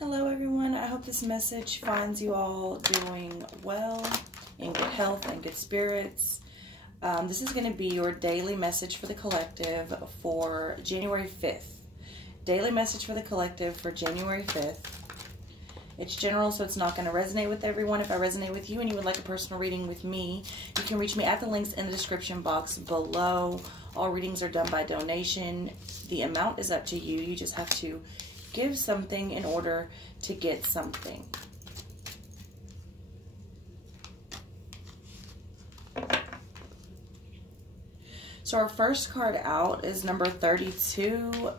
Hello everyone, I hope this message finds you all doing well, in good health and good spirits. This is going to be your daily message for the collective for January 5th. Daily message for the collective for January 5th. It's general, so it's not going to resonate with everyone. If I resonate with you and you would like a personal reading with me, you can reach me at the links in the description box below. All readings are done by donation. The amount is up to you. You just have to give something in order to get something. So our first card out is number 32,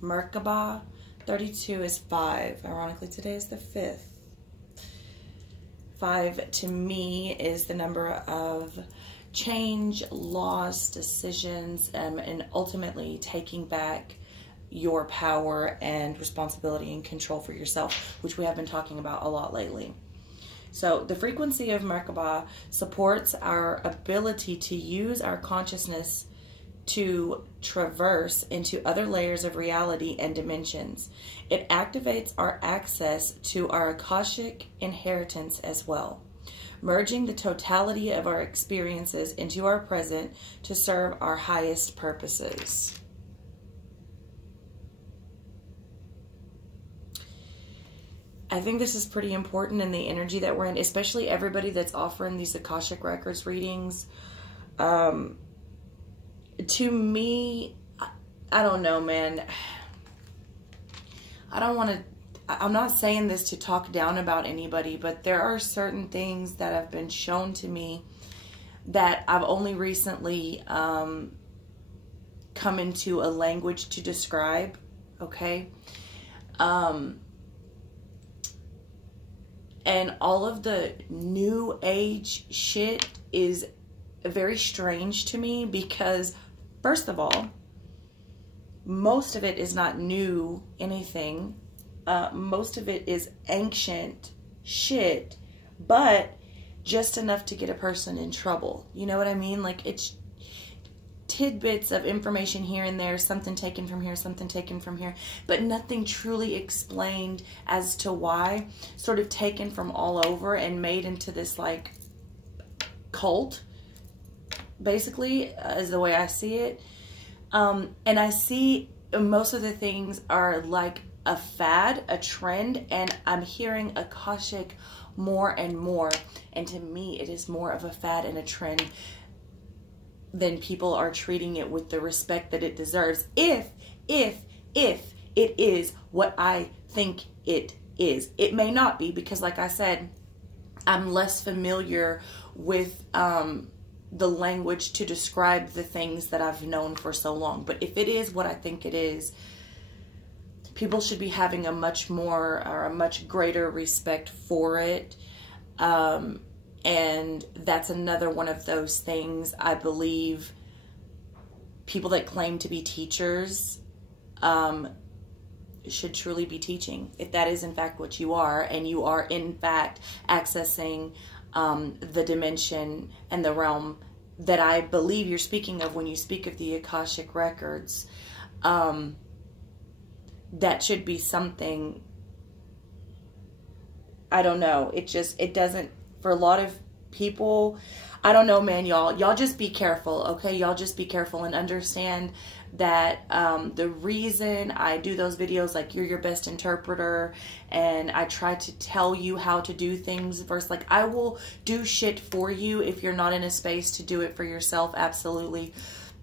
Merkaba. 32 is 5. Ironically, today is the 5th. 5 to me is the number of change, loss, decisions, and ultimately taking back your power and responsibility and control for yourself, which we have been talking about a lot lately. So the frequency of Merkaba supports our ability to use our consciousness to traverse into other layers of reality and dimensions. It activates our access to our Akashic inheritance as well, merging the totality of our experiences into our present to serve our highest purposes. I think this is pretty important in the energy that we're in, especially everybody that's offering these Akashic Records readings. To me, I don't know, man. I'm not saying this to talk down about anybody, but there are certain things that have been shown to me that I've only recently come into a language to describe, okay? And all of the new age shit is very strange to me because, first of all, most of it is not new anything. Most of it is ancient shit, but just enough to get a person in trouble. You know what I mean? Like, it's tidbits of information here and there, something taken from here, something taken from here, but nothing truly explained as to why. Sort of taken from all over and made into this like cult, basically, is the way I see it. And I see most of the things are like a fad, a trend, and I'm hearing Akashic more and more. And to me, it is more of a fad and a trend than people are treating it with the respect that it deserves. If it is what I think it is. It may not be, because like I said, I'm less familiar with the language to describe the things that I've known for so long. But if it is what I think it is, people should be having a much more or a much greater respect for it. And that's another one of those things I believe people that claim to be teachers should truly be teaching. If that is in fact what you are, and you are in fact accessing the dimension and the realm that I believe you're speaking of when you speak of the Akashic Records, that should be something, I don't know, it doesn't, for a lot of people, I don't know, man, y'all just be careful, okay? Y'all just be careful and understand that the reason I do those videos, like You're Your Best Interpreter, and I try to tell you how to do things first, like I will do shit for you if you're not in a space to do it for yourself, absolutely.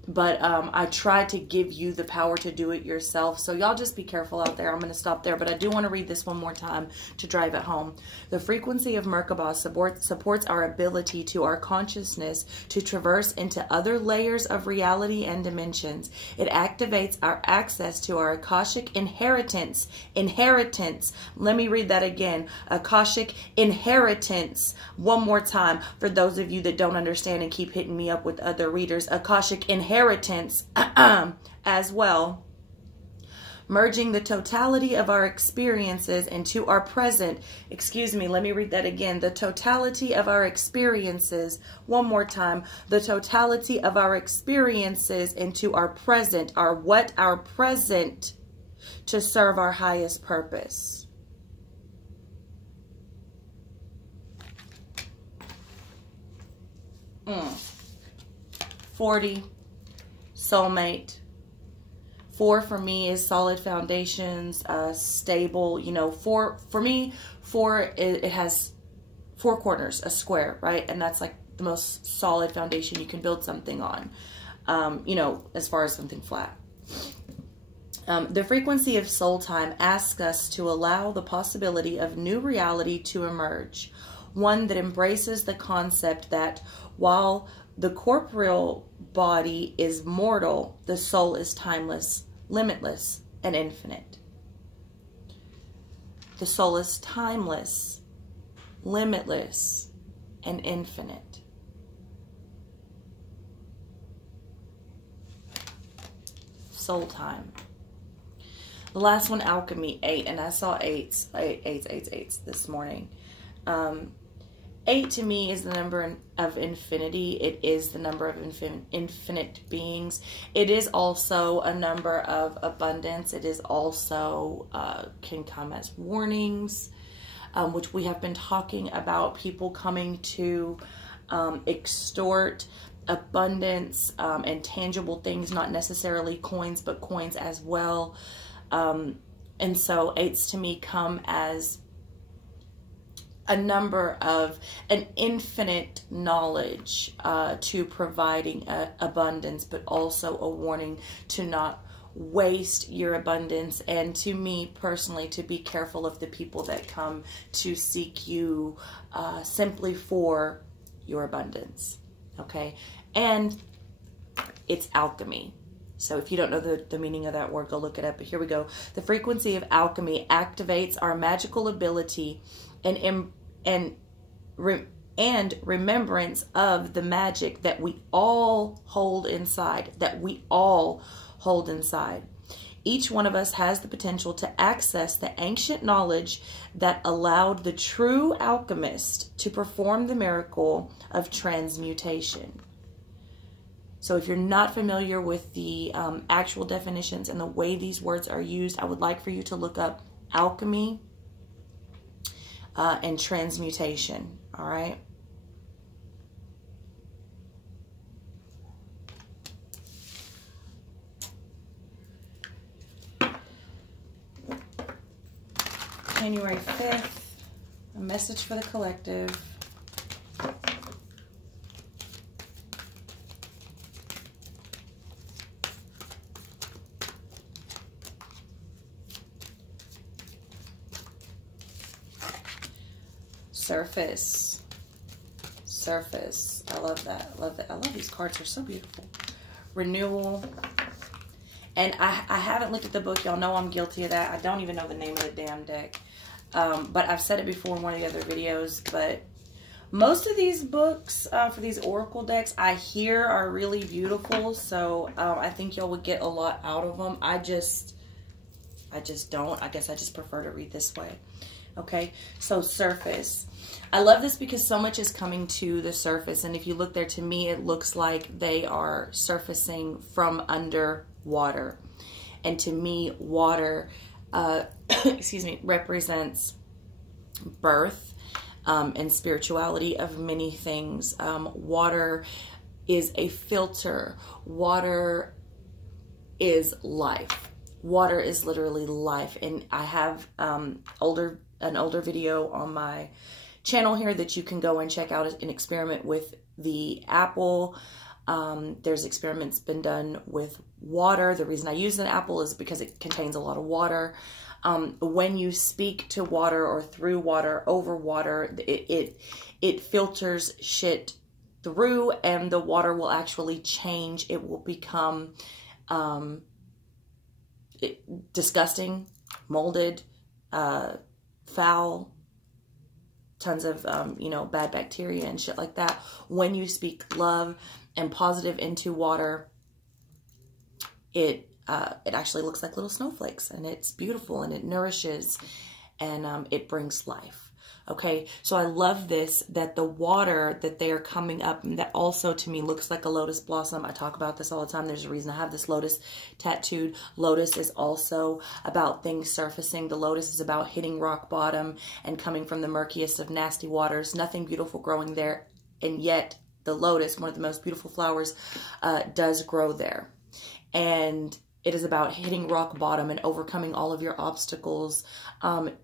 But I try to give you the power to do it yourself. So y'all just be careful out there. I'm going to stop there. But I do want to read this one more time to drive it home. The frequency of Merkaba supports our ability to our consciousness to traverse into other layers of reality and dimensions. It activates our access to our Akashic inheritance. Inheritance. Let me read that again. Akashic inheritance. One more time for those of you that don't understand and keep hitting me up with other readers. Akashic inheritance as well, merging the totality of our experiences into our present. Excuse me, let me read that again. The totality of our experiences, one more time. The totality of our experiences into our present, our present, to serve our highest purpose. 40, soulmate. 4 for me is solid foundations, stable. You know, 4 for me, 4 it has 4 corners, a square, right? And that's like the most solid foundation you can build something on. You know, as far as something flat. The frequency of soul time asks us to allow the possibility of new reality to emerge, one that embraces the concept that while the corporeal body is mortal, the soul is timeless, limitless, and infinite. The soul is timeless, limitless, and infinite. Soul time. The last one, alchemy, 8, and I saw eights this morning. 8 to me is the number of infinity. It is the number of infinite beings. It is also a number of abundance. It is also can come as warnings, which we have been talking about, people coming to extort abundance and tangible things, not necessarily coins, but coins as well. And so 8s to me come as a number of an infinite knowledge to providing abundance, but also a warning to not waste your abundance, and to me personally, to be careful of the people that come to seek you simply for your abundance. Okay, and it's alchemy. So if you don't know the meaning of that word, go look it up. But here we go. The frequency of alchemy activates our magical ability and remembrance of the magic that we all hold inside, Each one of us has the potential to access the ancient knowledge that allowed the true alchemist to perform the miracle of transmutation. So if you're not familiar with the actual definitions and the way these words are used, I would like for you to look up alchemy and transmutation, all right? January 5th, a message for the collective. Surface. I love that. I love that. I love these cards. They're so beautiful. Renewal. And I haven't looked at the book. Y'all know I'm guilty of that. I don't even know the name of the damn deck. But I've said it before in one of the other videos. But most of these books for these oracle decks I hear are really beautiful. So I think y'all would get a lot out of them. I just don't. I guess I just prefer to read this way. Okay, so surface. I love this because so much is coming to the surface. And if you look there, to me, it looks like they are surfacing from under water. And to me, water, excuse me, represents birth and spirituality of many things. Water is a filter. Water is life. Water is literally life. And I have an older video on my channel here that you can go and check out, an experiment with the apple. There's experiments been done with water. The reason I use an apple is because it contains a lot of water. When you speak to water or through water, over water, it filters shit through, and the water will actually change. It will become disgusting, molded, foul, tons of bad bacteria and shit like that. When you speak love and positive into water, it actually looks like little snowflakes, and it's beautiful, and it nourishes, and it brings life. Okay, so I love this, that the water that they are coming up, and that also to me looks like a lotus blossom. I talk about this all the time. There's a reason I have this lotus tattooed. Lotus is also about things surfacing. The lotus is about hitting rock bottom and coming from the murkiest of nasty waters. Nothing beautiful growing there, and yet the lotus, one of the most beautiful flowers, does grow there. And it is about hitting rock bottom and overcoming all of your obstacles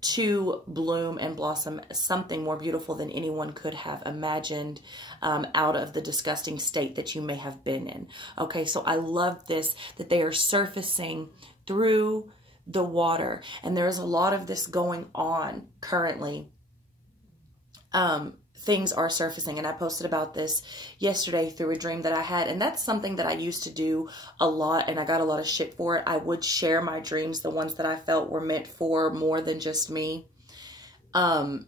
to bloom and blossom something more beautiful than anyone could have imagined out of the disgusting state that you may have been in. Okay, so I love this, that they are surfacing through the water. And there's a lot of this going on currently. Things are surfacing, and I posted about this yesterday through a dream that I had, and that's something that I used to do a lot, and I got a lot of shit for it. I would share my dreams, the ones that I felt were meant for more than just me, and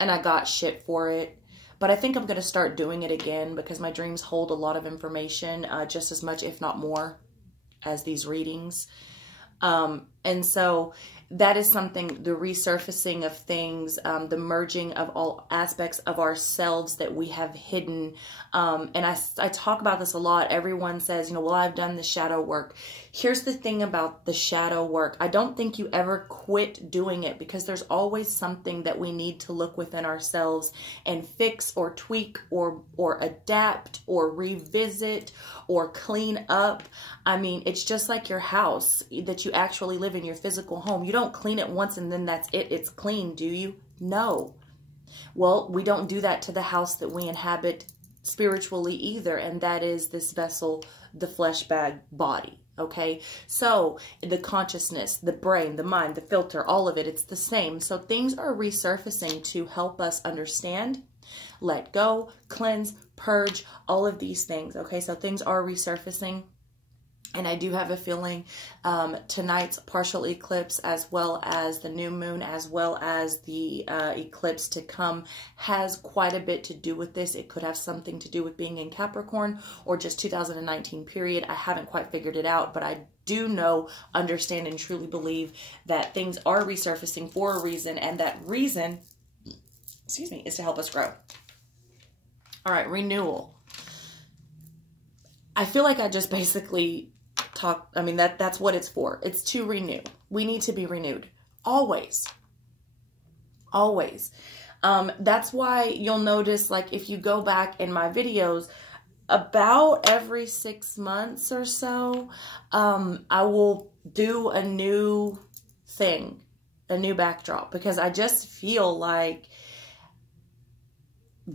I got shit for it, but I think I'm going to start doing it again because my dreams hold a lot of information, just as much, if not more, as these readings. And so that is something, the resurfacing of things, the merging of all aspects of ourselves that we have hidden. And I talk about this a lot. Everyone says, you know, well, I've done the shadow work. Here's the thing about the shadow work. I don't think you ever quit doing it because there's always something that we need to look within ourselves and fix or tweak or adapt or revisit or clean up. I mean, it's just like your house that you actually live in, your physical home. You don't clean it once and then that's it. It's clean, do you? No. Well, we don't do that to the house that we inhabit spiritually either, and that is this vessel, the flesh bag body. Okay, so the consciousness, the brain, the mind, the filter, all of it, it's the same. So things are resurfacing to help us understand, let go, cleanse, purge, all of these things. Okay, so things are resurfacing. And I do have a feeling tonight's partial eclipse, as well as the new moon, as well as the eclipse to come, has quite a bit to do with this. It could have something to do with being in Capricorn or just 2019 period. I haven't quite figured it out, but I do know, understand, and truly believe that things are resurfacing for a reason, and that reason, excuse me, is to help us grow. All right, renewal. I feel like I just basically I mean, that's what it's for. It's to renew. We need to be renewed. Always. Always. That's why you'll notice, like, if you go back in my videos, about every 6 months or so, I will do a new thing, a new backdrop, because I just feel like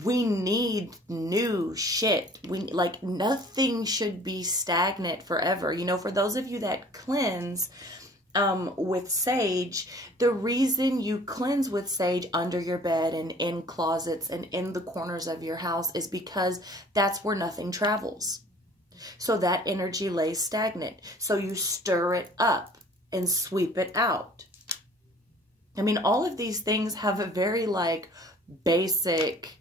we need new shit. Like, nothing should be stagnant forever. You know, for those of you that cleanse with sage, the reason you cleanse with sage under your bed and in closets and in the corners of your house is because that's where nothing travels. So that energy lays stagnant. So you stir it up and sweep it out. I mean, all of these things have a very, like, basic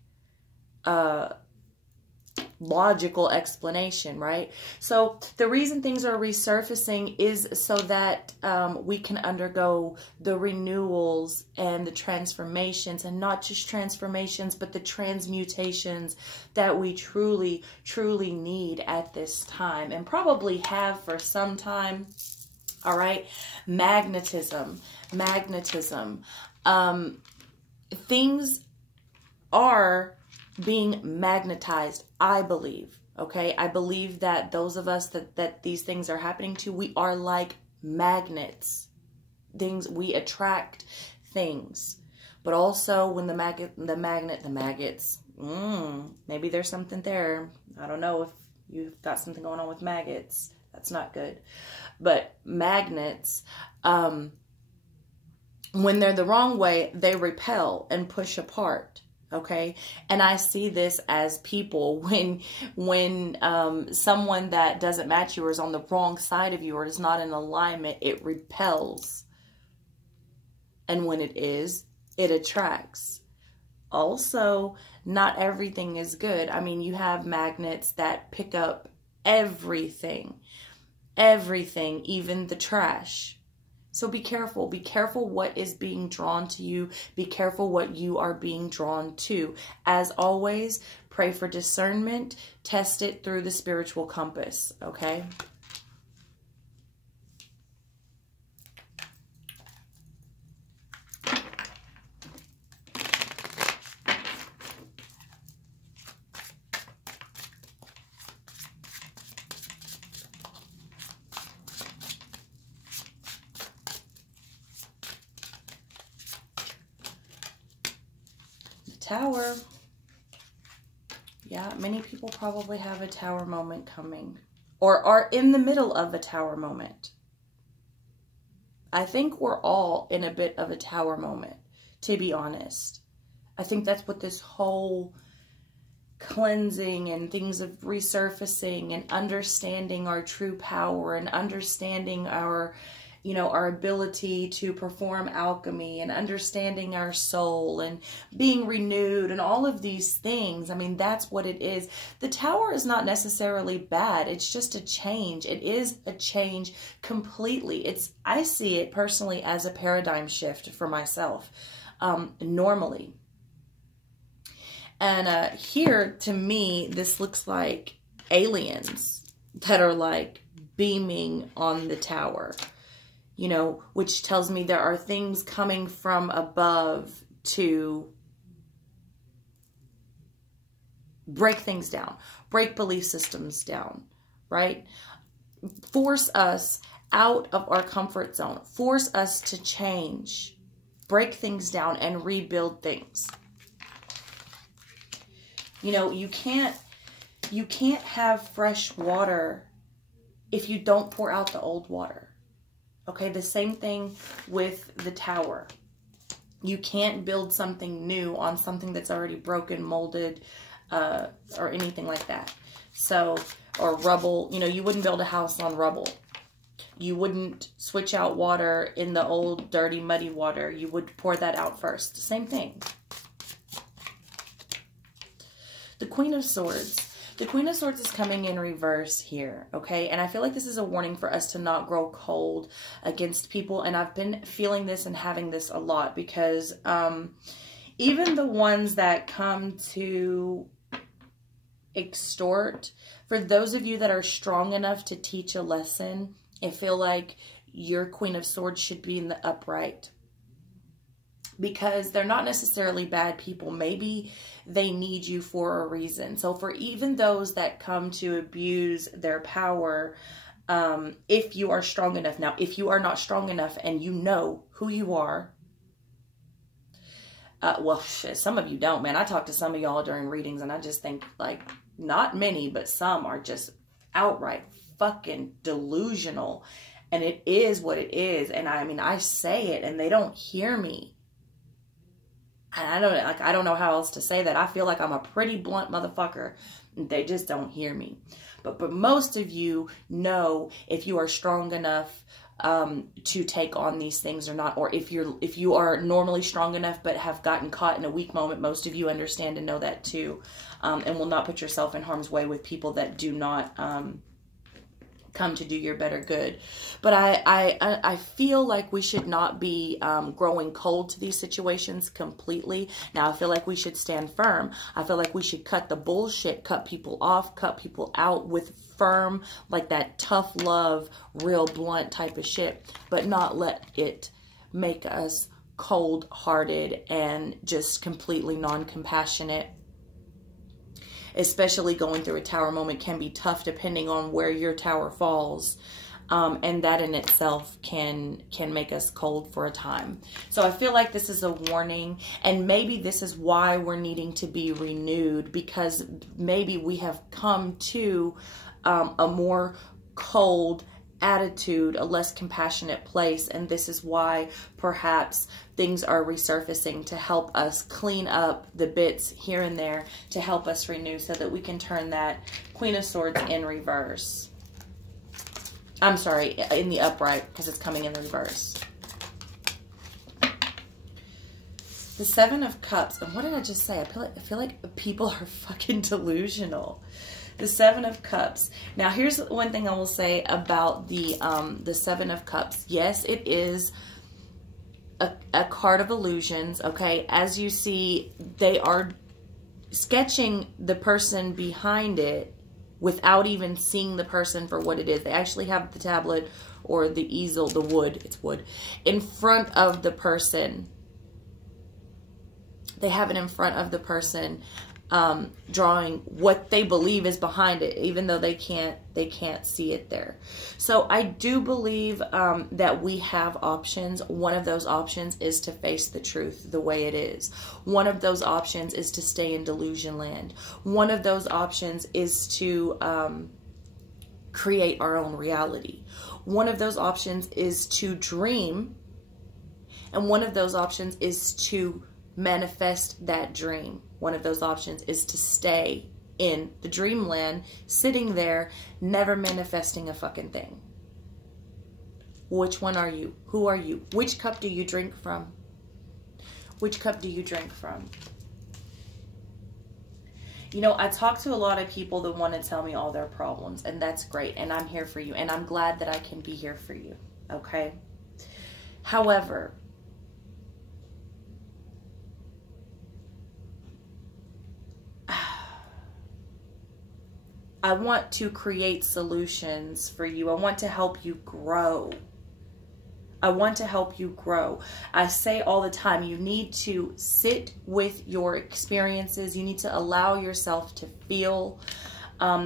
logical explanation, right? So the reason things are resurfacing is so that we can undergo the renewals and the transformations, and not just transformations, but the transmutations that we truly, truly need at this time, and probably have for some time. All right. Magnetism. Things are being magnetized, I believe. Okay, I believe that those of us that these things are happening to, we are like magnets. We attract things. But also when the maggots, maybe there's something there. I don't know if you've got something going on with maggots. That's not good. But magnets, when they're the wrong way, they repel and push apart. Okay. And I see this as people when someone that doesn't match you or is on the wrong side of you or is not in alignment, it repels. And when it is, it attracts. Also, not everything is good. I mean, you have magnets that pick up everything, even the trash. So be careful. Be careful what is being drawn to you. Be careful what you are being drawn to. As always, pray for discernment. Test it through the spiritual compass, okay? Tower. Yeah, many people probably have a Tower moment coming, or are in the middle of a Tower moment. I think we're all in a bit of a Tower moment, to be honest. I think that's what this whole cleansing and things of resurfacing and understanding our true power and understanding our, you know, our ability to perform alchemy and understanding our soul and being renewed and all of these things. I mean, that's what it is. The Tower is not necessarily bad. It's just a change. It is a change completely. I see it personally as a paradigm shift for myself, normally. And here, to me, this looks like aliens that are like beaming on the Tower, you know, which tells me there are things coming from above to break things down, break belief systems down, right? Force us out of our comfort zone, force us to change, break things down and rebuild things. You know, you can't have fresh water if you don't pour out the old water. Okay, the same thing with the Tower. You can't build something new on something that's already broken, molded, or anything like that. So, or rubble, you know, you wouldn't build a house on rubble. You wouldn't switch out water in the old, dirty, muddy water. You would pour that out first. Same thing. The Queen of Swords. The Queen of Swords is coming in reverse here, okay? And I feel like this is a warning for us to not grow cold against people. And I've been feeling this and having this a lot because even the ones that come to extort, for those of you that are strong enough to teach a lesson, I feel like your Queen of Swords should be in the upright. Because they're not necessarily bad people. Maybe they need you for a reason. So for even those that come to abuse their power, if you are strong enough. Now, if you are not strong enough and you know who you are, well, shit, some of you don't, man. I talk to some of y'all during readings and I just think, like, not many, but some are just outright fucking delusional. And it is what it is. And I mean, I say it and they don't hear me. And I don't know how else to say that. I feel like I'm a pretty blunt motherfucker. They just don't hear me. But most of you know if you are strong enough to take on these things or not. Or if you are normally strong enough but have gotten caught in a weak moment. Most of you understand and know that too. And will not put yourself in harm's way with people that do not come to do your better good. But I feel like we should not be growing cold to these situations completely. Now, I feel like we should stand firm. I feel like we should cut the bullshit, cut people off, cut people out with firm, like that tough love, real blunt type of shit, but not let it make us cold-hearted and just completely non-compassionate. Especially going through a Tower moment can be tough depending on where your tower falls. And that in itself can make us cold for a time. So I feel like this is a warning. And maybe this is why we're needing to be renewed. Because maybe we have come to a more cold attitude, a less compassionate place, and this is why perhaps things are resurfacing to help us clean up the bits here and there, to help us renew so that we can turn that Queen of Swords in reverse. I'm sorry, in the upright, because it's coming in the reverse. The Seven of Cups, and what did I just say? I feel like people are fucking delusional. The Seven of Cups. Now, here's one thing I will say about the Seven of Cups. Yes, it is a card of illusions, okay? As you see, they are sketching the person behind it without even seeing the person for what it is. They actually have the tablet or the easel, the wood, it's wood, in front of the person. They have it in front of the person. drawing what they believe is behind it, even though they can't see it there. So I do believe that we have options. One of those options is to face the truth the way it is. One of those options is to stay in delusion land. One of those options is to create our own reality. One of those options is to dream, and one of those options is to manifest that dream. One of those options is to stay in the dreamland, sitting there, never manifesting a fucking thing. Which one are you? Who are you? Which cup do you drink from? Which cup do you drink from? You know, I talk to a lot of people that want to tell me all their problems, and that's great, and I'm here for you, and I'm glad that I can be here for you, okay? However, I want to create solutions for you. I want to help you grow. I want to help you grow. I say all the time, you need to sit with your experiences. You need to allow yourself to feel.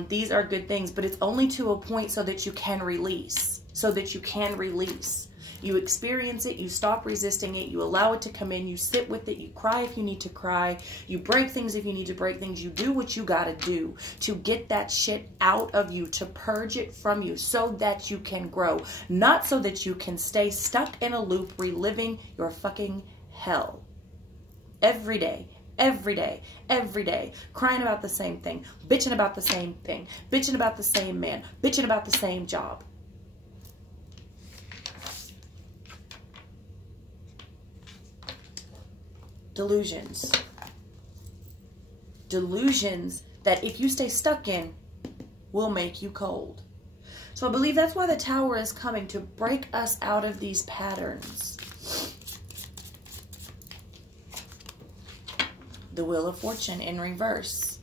These are good things, but it's only to a point so that you can release. So that you can release. You experience it, you stop resisting it, you allow it to come in, you sit with it, you cry if you need to cry, you break things if you need to break things, you do what you gotta do to get that shit out of you, to purge it from you so that you can grow, not so that you can stay stuck in a loop reliving your fucking hell. Every day, every day, every day, crying about the same thing, bitching about the same thing, bitching about the same man, bitching about the same job. Delusions. Delusions that if you stay stuck in, will make you cold. So I believe that's why the Tower is coming, to break us out of these patterns. The Wheel of Fortune in reverse.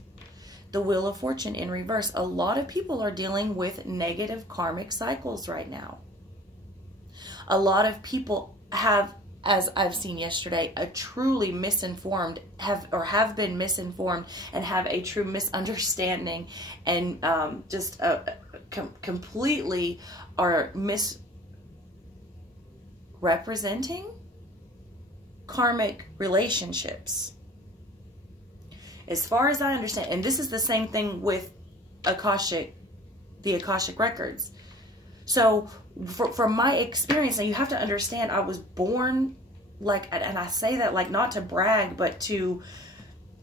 The Wheel of Fortune in reverse. A lot of people are dealing with negative karmic cycles right now. A lot of people have, as I've seen yesterday, a truly misinformed, have been misinformed and have a true misunderstanding, and just completely are misrepresenting karmic relationships. As far as I understand, and this is the same thing with the Akashic records. So from my experience, and you have to understand, I was born like, and I say that like not to brag, but to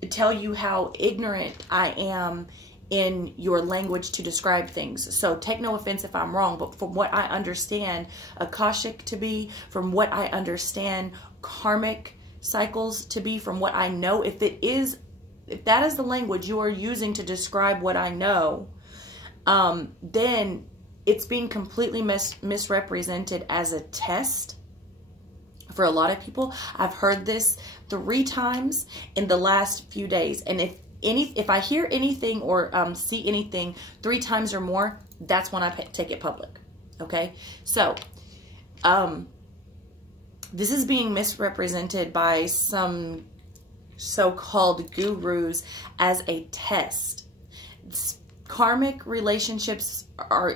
tell you how ignorant I am in your language to describe things. So take no offense if I'm wrong, but from what I understand Akashic to be, from what I understand karmic cycles to be, from what I know, if that is the language you are using to describe what I know, then it's being completely misrepresented as a test for a lot of people. I've heard this 3 times in the last few days, and if I hear anything or see anything 3 times or more, that's when I take it public. Okay, so this is being misrepresented by some so-called gurus as a test. Karmic relationships are,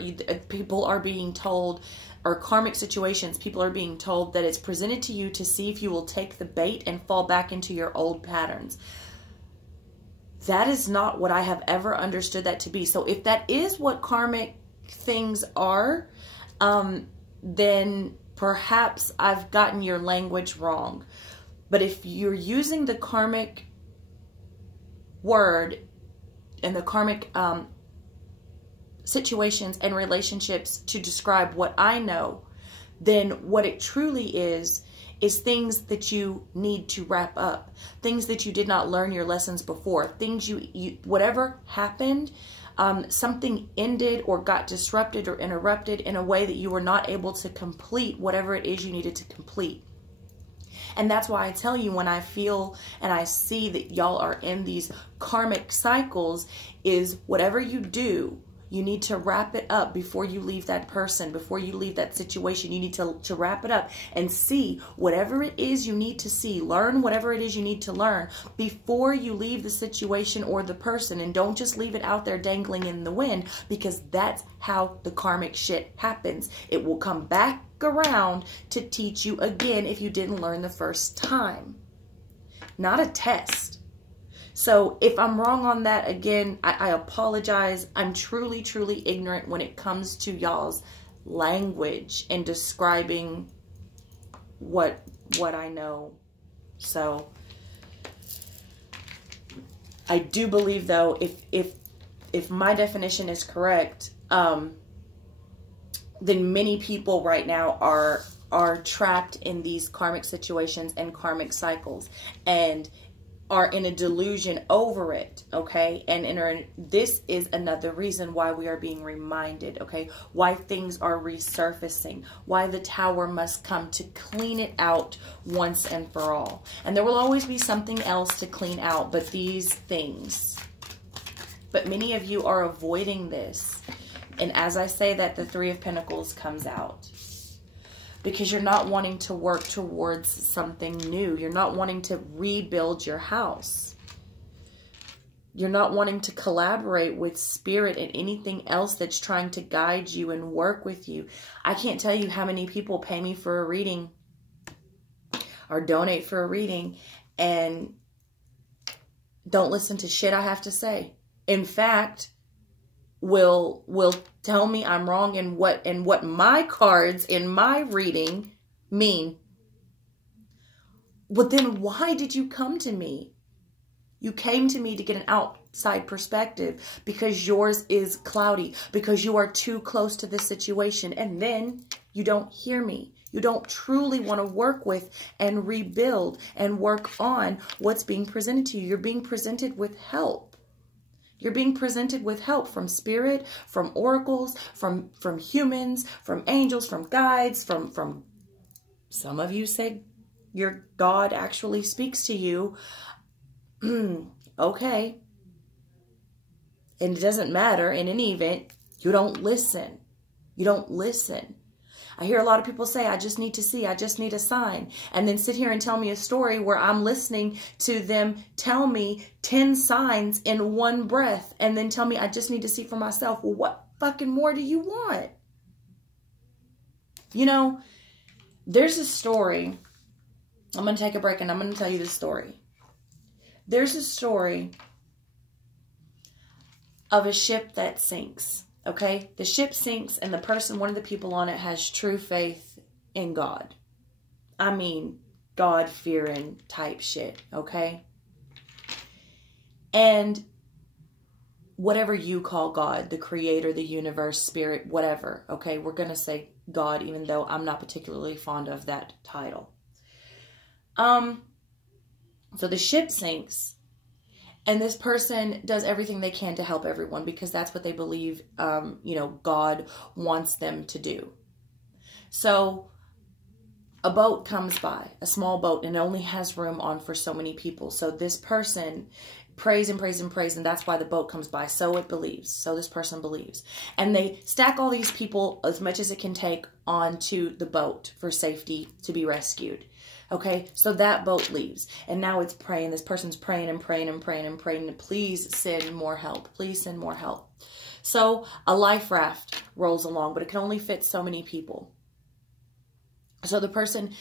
people are being told, or karmic situations, people are being told that it's presented to you to see if you will take the bait and fall back into your old patterns. That is not what I have ever understood that to be. So if that is what karmic things are, then perhaps I've gotten your language wrong. But if you're using the karmic word and the karmic situations and relationships to describe what I know, then what it truly is things that you need to wrap up, things that you did not learn your lessons before, things you whatever happened, something ended or got disrupted or interrupted in a way that you were not able to complete whatever it is you needed to complete. And that's why I tell you, when I feel and I see that y'all are in these karmic cycles, is whatever you do, You need to wrap it up before you leave that person, before you leave that situation. You need to wrap it up and see whatever it is you need to see. Learn whatever it is you need to learn before you leave the situation or the person. And don't just leave it out there dangling in the wind, because that's how the karmic shit happens. It will come back around to teach you again if you didn't learn the first time. Not a test. So if I'm wrong on that, again, I apologize. I'm truly, truly ignorant when it comes to y'all's language and describing what I know. So I do believe, though, if my definition is correct, then many people right now are trapped in these karmic situations and karmic cycles, and are in a delusion over it, okay? And this is another reason why we are being reminded, okay? Why things are resurfacing, why the tower must come to clean it out once and for all. And there will always be something else to clean out, but these things. But many of you are avoiding this. And as I say that, the Three of Pentacles comes out. Because you're not wanting to work towards something new. You're not wanting to rebuild your house. You're not wanting to collaborate with spirit and anything else that's trying to guide you and work with you. I can't tell you how many people pay me for a reading or donate for a reading and don't listen to shit I have to say. In fact, will tell me I'm wrong and what my cards in my reading mean. But then why did you come to me? You came to me to get an outside perspective because yours is cloudy, because you are too close to this situation, and then you don't hear me. You don't truly want to work with and rebuild and work on what's being presented to you. You're being presented with help. You're being presented with help from spirit, from oracles, from humans, from angels, from guides, from some of you say your God actually speaks to you. Okay. And it doesn't matter. In any event, you don't listen. You don't listen. I hear a lot of people say, I just need to see, I just need a sign. And then sit here and tell me a story where I'm listening to them tell me 10 signs in one breath and then tell me I just need to see for myself. Well, what fucking more do you want? You know, there's a story. I'm going to take a break and I'm going to tell you this story. There's a story of a ship that sinks. Okay, the ship sinks and the person, one of the people on it, has true faith in God. I mean, God-fearing type shit, okay? And whatever you call God, the creator, the universe, spirit, whatever, okay? We're going to say God, even though I'm not particularly fond of that title. So the ship sinks. And this person does everything they can to help everyone because that's what they believe, you know, God wants them to do. So a boat comes by, a small boat, and it only has room on for so many people. So this person prays and prays and prays, and that's why the boat comes by. So it believes. So this person believes. And they stack all these people as much as it can take onto the boat for safety to be rescued. Okay, so that boat leaves, and now it's praying. This person's praying and praying and praying and praying. Please send more help. Please send more help. So a life raft rolls along, but it can only fit so many people. So the person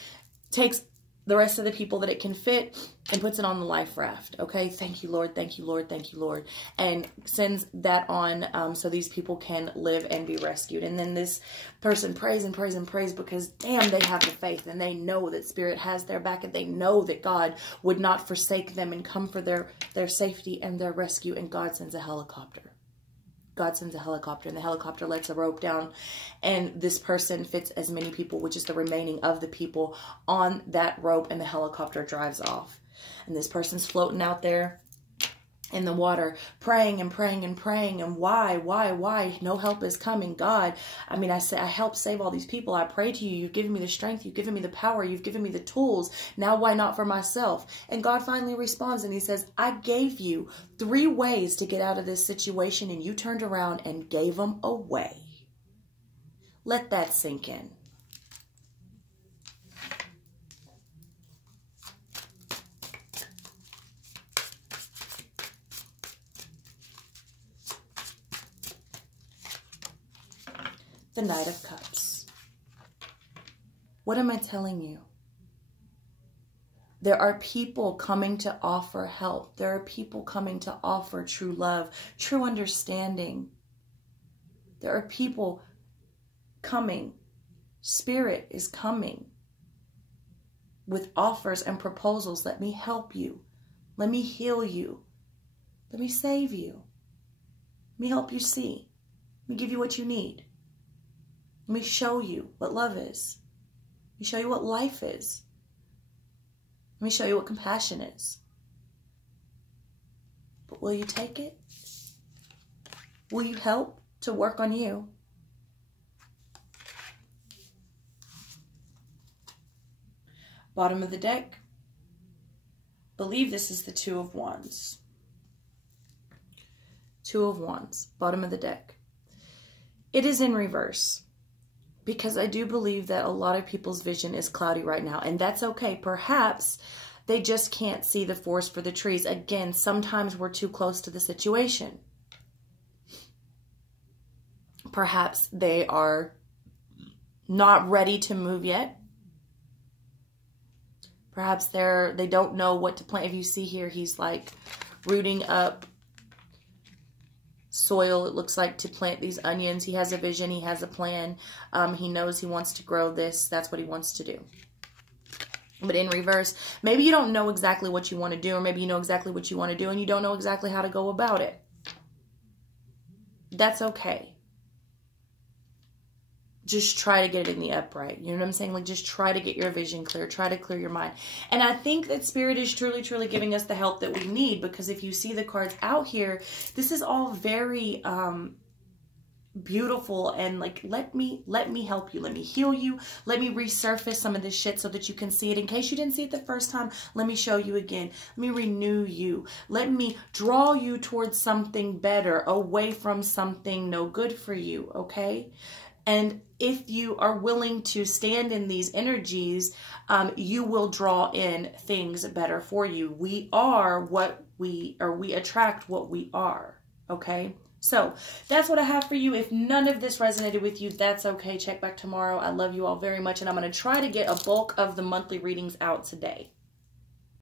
takes the rest of the people that it can fit and puts it on the life raft. Okay, thank you, Lord. Thank you, Lord. Thank you, Lord. And sends that on so these people can live and be rescued. And then this person prays and prays and prays because, damn, they have the faith and they know that spirit has their back and they know that God would not forsake them and come for their safety and their rescue. And God sends a helicopter. God sends a helicopter, and the helicopter lets a rope down, and this person fits as many people, which is the remaining of the people, on that rope, and the helicopter drives off. And this person's floating out there, in the water, praying and praying and praying. And why? No help is coming. God, I mean, I helped save all these people. I pray to you. You've given me the strength. You've given me the power. You've given me the tools. Now, why not for myself? And God finally responds and he says, I gave you 3 ways to get out of this situation and you turned around and gave them away. Let that sink in. The Knight of Cups. What am I telling you? There are people coming to offer help. There are people coming to offer true love, true understanding. There are people coming. Spirit is coming with offers and proposals. Let me help you. Let me heal you. Let me save you. Let me help you see. Let me give you what you need. Let me show you what love is. Let me show you what life is. Let me show you what compassion is. But will you take it? Will you help to work on you? Bottom of the deck. Believe this is the Two of Wands. Two of Wands. Bottom of the deck. It is in reverse. Because I do believe that a lot of people's vision is cloudy right now. And that's okay. Perhaps they just can't see the forest for the trees. Again, sometimes we're too close to the situation. Perhaps they are not ready to move yet. Perhaps they don't know what to plant. If you see here, he's like rooting up soil, it looks like, to plant these onions. He has a vision. He has a plan. He knows he wants to grow this. That's what he wants to do. But in reverse, maybe you don't know exactly what you want to do, or maybe you know exactly what you want to do and you don't know exactly how to go about it. That's okay. Just try to get it in the upright. You know what I'm saying? Like, just try to get your vision clear. Try to clear your mind. And I think that Spirit is truly, truly giving us the help that we need, because if you see the cards out here, this is all very beautiful and like, let me help you. Let me heal you. Let me resurface some of this shit so that you can see it. In case you didn't see it the first time, let me show you again. Let me renew you. Let me draw you towards something better, away from something no good for you, okay? And if you are willing to stand in these energies, you will draw in things better for you. We are what we attract what we are. Okay. So that's what I have for you. If none of this resonated with you, that's okay. Check back tomorrow. I love you all very much. And I'm going to try to get a bulk of the monthly readings out today.